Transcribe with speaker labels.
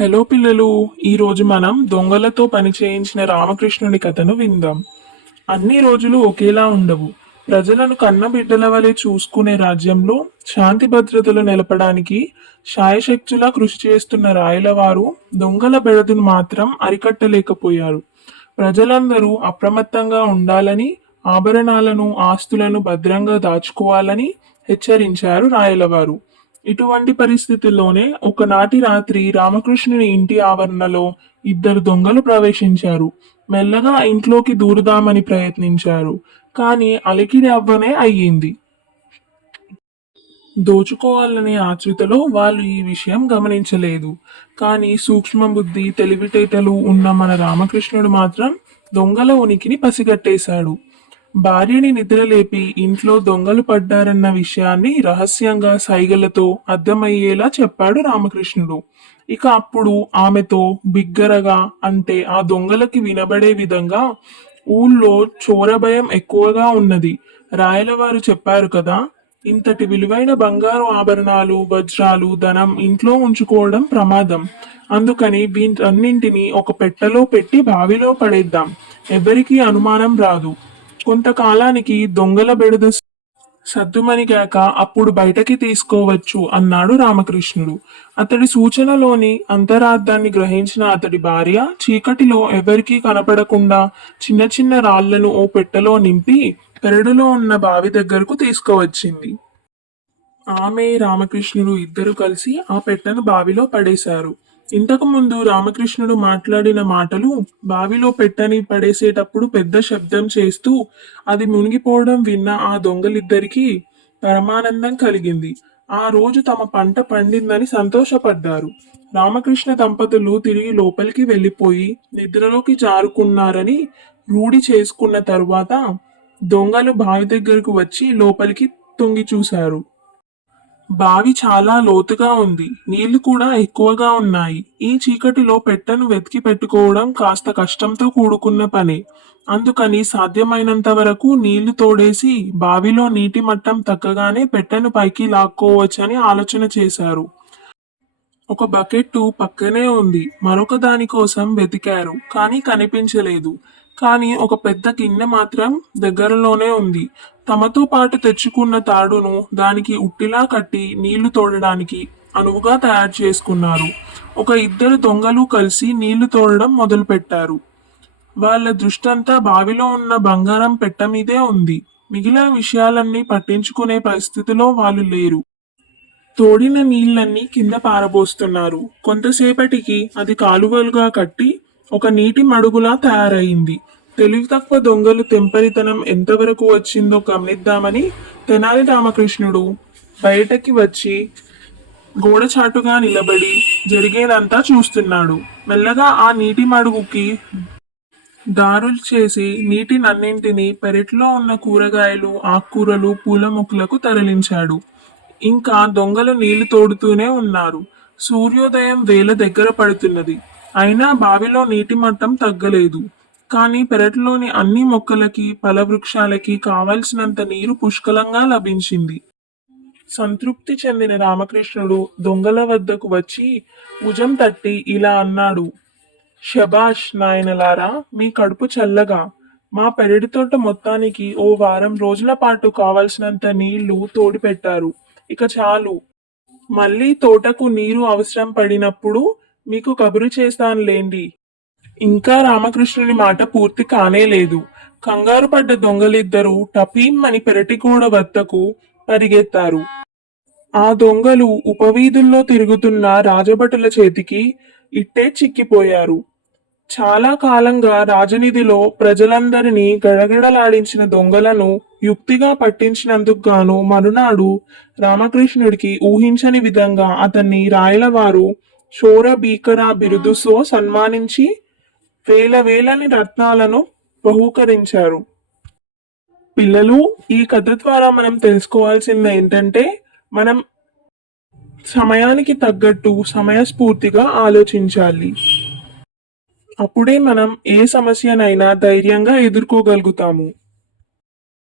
Speaker 1: Hello పిల్లలు ఈరోజు మనం దొంగలతో పని చేయించిన రామకృష్ణుని కథను విందాం. అన్ని రోజులు ఒకేలా ఉండవు. ప్రజలను కన్నబిడ్డల వలె చూసుకునే రాజ్యంలో శాంతి భద్రతలు నిలపడానికి శాయశక్తులా కృషి చేస్తున్న రాయలవారు దొంగల బెడదును మాత్రం అరికట్టలేకపోయారు. ప్రజలందరూ అప్రమత్తంగా ఉండాలని ఆభరణాలను ఆస్తులను భద్రంగా దాచుకోవాలని హెచ్చరించారు రాయలవారు ఇటువంటి పరిస్థితుల్లోనే ఒకనాటి రాత్రి రామకృష్ణుని ఇంటి ఆవరణలో ఇద్దరు దొంగలు ప్రవేశించారు. మెల్లగా ఇంట్లోకి దూరుదామని ప్రయత్నించారు. కానీ అలికిడి అవ్వనే అయ్యింది. దోచుకోవాలనే ఆతృతలో వాళ్ళు ఈ విషయం గమనించలేదు. కానీ సూక్ష్మ బుద్ధి తెలివితేటలు ఉన్న మన రామకృష్ణుడు మాత్రం దొంగల ఉనికిని పసిగట్టేశాడు. భార్యని నిద్రలేపి ఇంట్లో దొంగలు పడ్డారన్న విషయాన్ని రహస్యంగా సైగలతో అర్థమయ్యేలా చెప్పాడు రామకృష్ణుడు. ఇక అప్పుడు ఆమెతో బిగ్గరగా అంటే ఆ దొంగలకి వినబడే విధంగా ఊళ్ళో చోర భయం ఎక్కువగా ఉన్నది. రాయలవారు చెప్పారు కదా ఇంతటి విలువైన బంగారు ఆభరణాలు వజ్రాలు ధనం ఇంట్లో ఉంచుకోవడం ప్రమాదం. అందుకని వీటన్నింటినీ ఒక పెట్టెలో పెట్టి బావిలో పడేద్దాం. ఎవరికీ అనుమానం రాదు. కొంతకాలానికి దొంగల బెడద సద్దుమణిగాక అప్పుడు బయటకి తీసుకోవచ్చు అన్నాడు రామకృష్ణుడు. అతడి సూచనలోని అంతరార్థాన్ని గ్రహించిన అతడి భార్య చీకటిలో ఎవరికీ కనపడకుండా చిన్న చిన్న రాళ్ళను ఓ పెట్టెలో నింపి పెరడులో ఉన్న బావి దగ్గరకు తీసుకువచ్చింది. ఆమె రామకృష్ణుడు ఇద్దరు కలిసి ఆ పెట్టెను బావిలో పడేశారు. ఇంతకు ముందు రామకృష్ణుడు మాట్లాడిన మాటలు బావిలో పెట్టని పడేసేటప్పుడు పెద్ద శబ్దం చేస్తూ అది మునిగిపోవడం విన్న ఆ దొంగలిద్దరికీ పరమానందం కలిగింది. ఆ రోజు తమ పంట పండిందని సంతోషపడ్డారు. రామకృష్ణ దంపతులు తిరిగి లోపలికి వెళ్ళిపోయి నిద్రలోకి జారుకున్నారని రూఢి చేసుకున్న తరువాత దొంగలు బావి దగ్గరకు వచ్చి లోపలికి తొంగి చూశారు. బావి చాలా లోతుగా ఉంది. నీళ్ళు కూడా ఎక్కువగా ఉన్నాయి. ఈ చీకటిలో పెట్టెను వెతికి పెట్టుకోవడం కాస్త కష్టంతో కూడుకున్న పని. అందుకని సాధ్యమైనంత వరకు నీళ్ళు తోడేసి బావిలో నీటి మట్టం తగ్గగానే పెట్టెను పైకి లాక్కోవచ్చని ఆలోచన చేశారు. ఒక బకెట్టు పక్కనే ఉంది. మరొక దాని కోసం వెతికారు కానీ కనిపించలేదు. కానీ ఒక పెద్ద గిన్నె మాత్రం దగ్గరలోనే ఉంది. తమతో పాటు తెచ్చుకున్న తాడును దానికి ఉట్టిలా కట్టి నీళ్ళు తోడడానికి అనువుగా తయారు చేసుకున్నారు. ఒక ఇద్దరు దొంగలు కలిసి నీళ్ళు తోడడం మొదలుపెట్టారు. వాళ్ళ దృష్టంతా బావిలో ఉన్న బంగారం పెట్ట మీదే ఉంది. మిగిలిన విషయాలన్నీ పట్టించుకునే పరిస్థితిలో వాళ్ళు లేరు. తోడిన నీళ్ళన్నీ కింద పారబోస్తున్నారు. కొంతసేపటికి అది కాలువలుగా కట్టి ఒక నీటి మడుగులా తయారైంది. తెలివి తక్కువ దొంగలు తెంపరితనం ఎంతవరకు వచ్చిందో గమనిద్దామని తెనాలి రామకృష్ణుడు బయటకి వచ్చి గోడచాటుగా నిలబడి జరిగేదంతా చూస్తున్నాడు. మెల్లగా ఆ నీటి మడుగుకి దారులు చేసి నీటినన్నింటినీ పెరట్లో ఉన్న కూరగాయలు ఆకుకూరలు పూల మొక్కలకు తరలించాడు. ఇంకా దొంగలు నీళ్ళు తోడుతూనే ఉన్నారు. సూర్యోదయం వేల దగ్గర పడుతున్నది. అయినా బావిలో నీటి మట్టం తగ్గలేదు. కానీ పెరట్లోని అన్ని మొక్కలకి ఫలవృక్షాలకి కావలసినంత నీరు పుష్కలంగా లభించింది. సంతృప్తి చెందిన రామకృష్ణుడు దొంగల వద్దకు వచ్చి భుజం తట్టి ఇలా అన్నాడు షబాష్ నాయనలారా మీ కడుపు చల్లగా. మా పెరటి తోట మొత్తానికి ఓ వారం రోజుల పాటు కావలసినంత నీళ్ళు తోడిపెట్టారు ఇక చాలు. మళ్ళీ తోటకు నీరు అవసరం పడినప్పుడు మీకు కబురు చేస్తాను లేండి ఇంకా రామకృష్ణుని మాట పూర్తి కానే లేదు. కంగారు పడ్డ దొంగలిద్దరూ టపీం అని పెరటిగోడ వద్దకు పరిగెత్తారు. ఆ దొంగలు ఉపవీధుల్లో తిరుగుతున్న రాజభటుల చేతికి ఇట్టే చిక్కిపోయారు. చాలా కాలంగా రాజనిధిలో ప్రజలందరినీ గడగడలాడించిన దొంగలను యుక్తిగా పట్టించినందుకు గాను మరునాడు రామకృష్ణుడికి ఊహించని విధంగా అతన్ని రాయలవారు చోర భీకర బిరుదుతో సన్మానించి వేల వేలని రత్నాలను బహూకరించారు. పిల్లలు ఈ కథ ద్వారా మనం తెలుసుకోవాల్సింది ఏంటంటే మనం సమయానికి తగ్గట్టు సమయస్ఫూర్తిగా ఆలోచించాలి. అప్పుడే మనం ఏ సమస్యనైనా ధైర్యంగా ఎదుర్కోగలుగుతాము.